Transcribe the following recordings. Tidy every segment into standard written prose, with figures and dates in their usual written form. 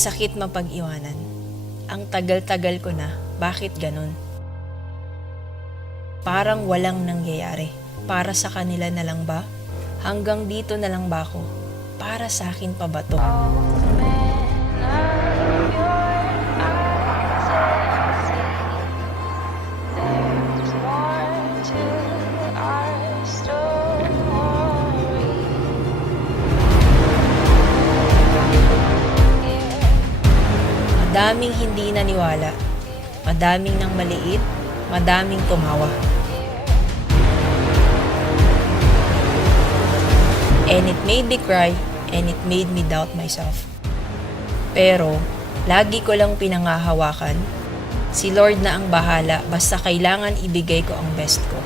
Masakit mapag-iwanan. Ang tagal-tagal ko na, bakit ganun? Parang walang nangyayari. Para sa kanila na lang ba? Hanggang dito na lang ba ako? Para sa akin pa ba to? Madaming hindi naniwala, madaming nang maliit, madaming tumawa. And it made me cry, and it made me doubt myself. Pero, lagi ko lang pinangahawakan, si Lord na ang bahala basta kailangan ibigay ko ang best ko.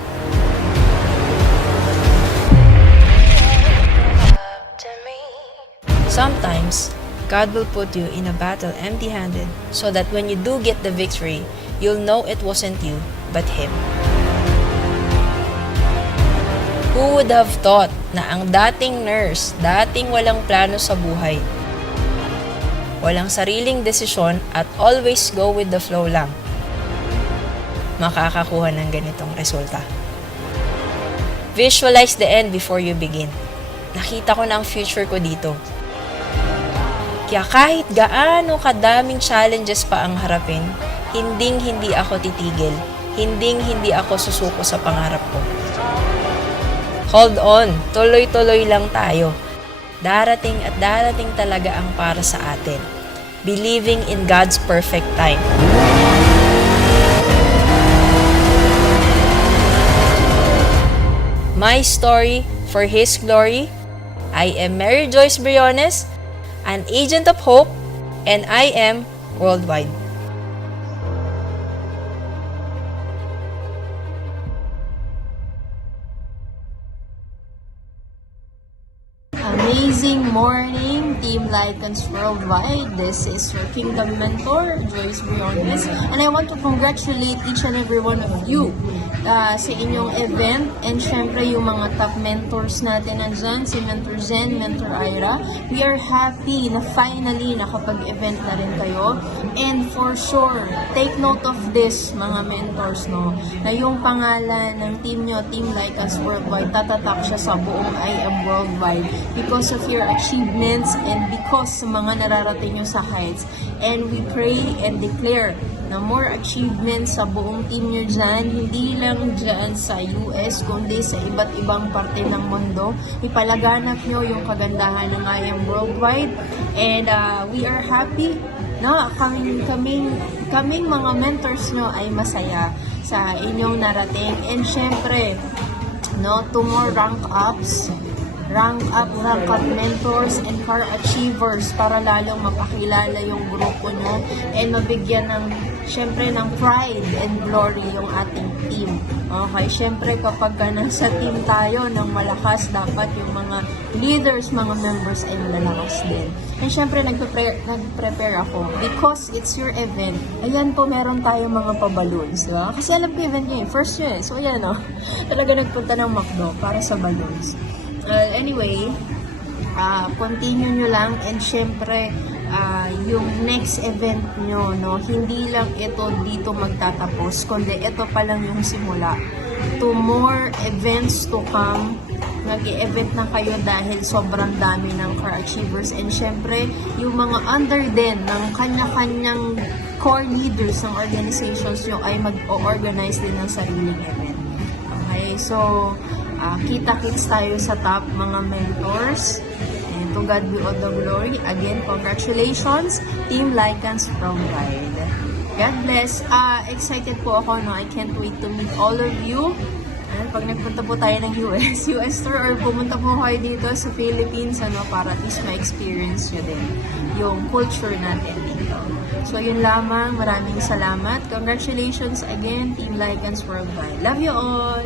Sometimes, God will put you in a battle empty-handed so that when you do get the victory, you'll know it wasn't you, but Him. Who would have thought na ang dating nurse, dating walang plano sa buhay, walang sariling desisyon at always go with the flow lang, makakakuha ng ganitong resulta. Visualize the end before you begin. Nakita ko na ang future ko dito. Kaya kahit gaano kadaming challenges pa ang harapin, hindi ako titigil. Hindi ako susuko sa pangarap ko. Hold on, tuloy-tuloy lang tayo. Darating at darating talaga ang para sa atin. Believing in God's perfect time. My story for His glory. I am Mary Joyce Briones, an agent of hope, and I am worldwide. Amazing morning, Team Lycans Worldwide. This is your Kingdom Mentor, Joyce Briones, and I want to congratulate each and every one of you sa inyong event, and syempre yung mga top mentors natin nandyan, si Mentor Zen, Mentor Ira. We are happy na finally nakapag-event na rin kayo, and for sure, take note of this mga mentors, no, na yung pangalan ng team nyo, Team Lycans Worldwide, tatatak siya sa buong I Am Worldwide because of your achievements and because sa mga nararating nyo sa heights. And we pray and declare na more achievements sa buong team nyo dyan, hindi lang dyan sa US, kundi sa iba't ibang parte ng mundo. Ipalaganap nyo yung kagandahan ng I Am Worldwide, and we are happy na kaming mga mentors nyo ay masaya sa inyong narating. And syempre, no, to more rank up mentors and car achievers para lalong mapakilala yung grupo nyo and mabigyan ng, syempre, ng pride and glory yung ating team. Okay, syempre kapag nasa team tayo ng malakas, dapat yung mga leaders, mga members ay malalakas din. And syempre nag-prepare ako because it's your event. Ayan po, meron tayo mga pa-balloons, diba? Kasi alam ko event nyo first nyo so ayan talaga nagpunta ng McDo para sa balloons. Anyway, continue nyo lang, and syempre yung next event nyo, no, hindi lang ito dito magtatapos, kundi ito pa lang yung simula to more events to come. Nag-i-event na kayo dahil sobrang dami ng car achievers, and syempre yung mga under din ng kanya-kanyang core leaders ng organizations nyo ay mag-organize din ng sariling event. Okay, so kita-kits tayo sa top mga mentors, and to God be all the glory. Again, congratulations, Team Lycans Worldwide. God bless. Excited po ako, no? I can't wait to meet all of you. Pag nagpunta po tayo ng US tour, or pumunta po kayo dito sa Philippines, para at least ma-experience nyo din yung culture natin dito. So yun lamang, maraming salamat. Congratulations again, Team Lycans Worldwide. Love you all!